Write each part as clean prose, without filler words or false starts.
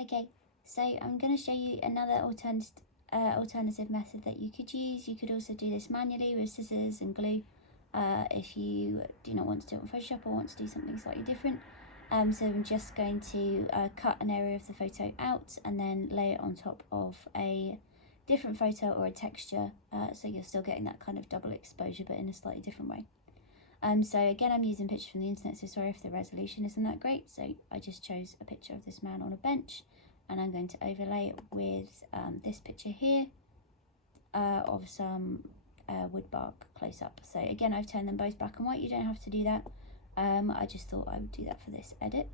Okay, so I'm going to show you another alternative method that you could use. You could also do this manually with scissors and glue if you do not want to do it on Photoshop or want to do something slightly different. So I'm just going to cut an area of the photo out and then lay it on top of a different photo or a texture, so you're still getting that kind of double exposure but in a slightly different way. So again, I'm using pictures from the internet, so sorry if the resolution isn't that great. So I just chose a picture of this man on a bench, and I'm going to overlay it with this picture here of some wood bark close up. So again, I've turned them both black and white. You don't have to do that. I just thought I would do that for this edit.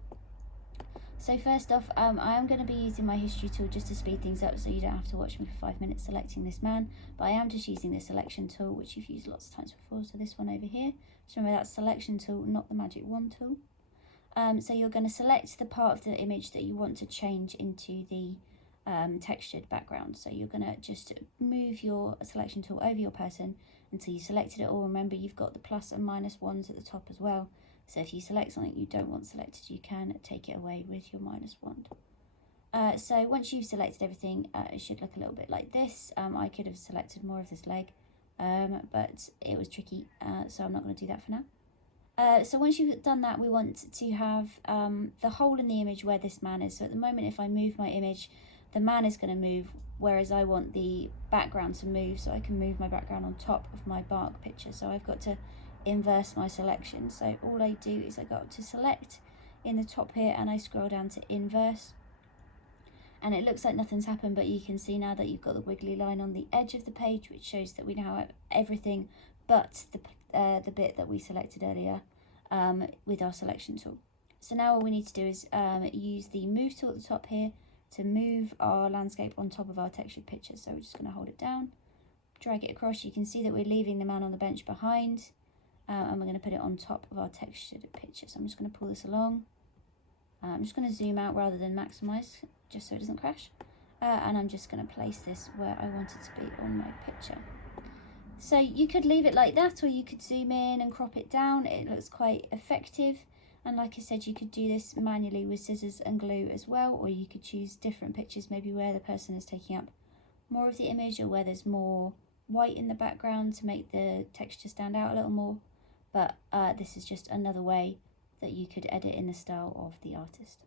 So first off, I am going to be using my history tool just to speed things up so you don't have to watch me for 5 minutes selecting this man, but I am just using the selection tool, which you've used lots of times before, so this one over here. So remember, that's selection tool, not the magic wand tool. So you're going to select the part of the image that you want to change into the textured background. So you're going to just move your selection tool over your person until you selected it all. Remember, you've got the plus and minus ones at the top as well. So if you select something you don't want selected, you can take it away with your minus wand. So once you've selected everything, it should look a little bit like this. I could have selected more of this leg, but it was tricky, so I'm not going to do that for now. So once you've done that, we want to have the hole in the image where this man is. So at the moment, if I move my image, the man is going to move, whereas I want the background to move, so I can move my background on top of my bark picture. So I've got to inverse my selection. So all I do is I go up to select in the top here and I scroll down to inverse, and it looks like nothing's happened, but you can see now that you've got the wiggly line on the edge of the page, which shows that we now have everything but the bit that we selected earlier with our selection tool. So now all we need to do is use the move tool at the top here to move our landscape on top of our textured picture. So we're just going to hold it down, drag it across. You can see that we're leaving the man on the bench behind, and we're going to put it on top of our textured picture. So I'm just going to pull this along. I'm just going to zoom out rather than maximize, just so it doesn't crash. And I'm just going to place this where I want it to be on my picture. So you could leave it like that, or you could zoom in and crop it down. It looks quite effective. And like I said, you could do this manually with scissors and glue as well, or you could choose different pictures, maybe where the person is taking up more of the image or where there's more white in the background to make the texture stand out a little more. But this is just another way that you could edit in the style of the artist.